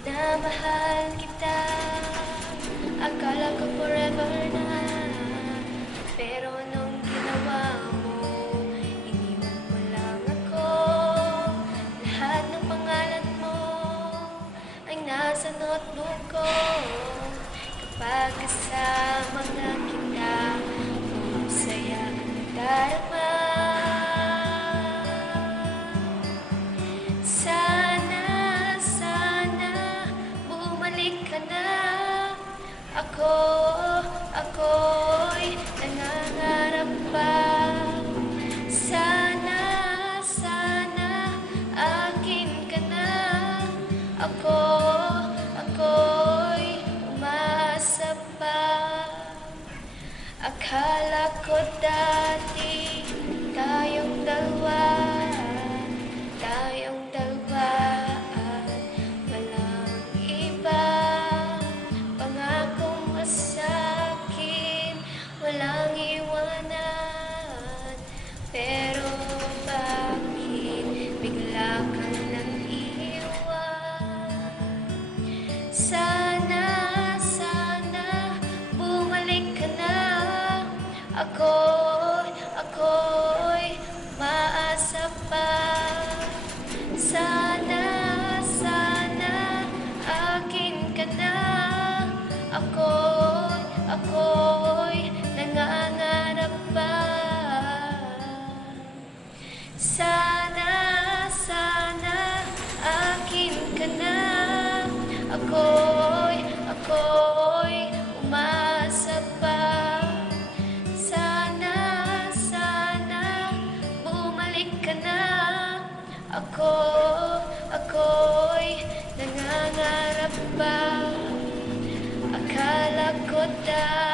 Minamahal kita, akala ko forever na. Pero nung ginawa mo, iniwan mo lang ako. Lahat ng pangalan mo ay nasa notebook ko. Kapag kasama nga kita, ang saya ang darama. Ako'y nangangarap pa. Sana akin ka na. Ako'y umasa pa. Akala ko dati tayong dalawa at walang iba. Sa'kin walang iwanan, pero bakit bigla kang nang iwan? Sana bumalik ka na. Ako'y maasa pa. Sana akin ka na. Ako'y nangangarap pa. Sana akin ka na. Ako'y umasa pa. Sana bumalik ka na. Ako'y nangangarap pa. Akala ko dahil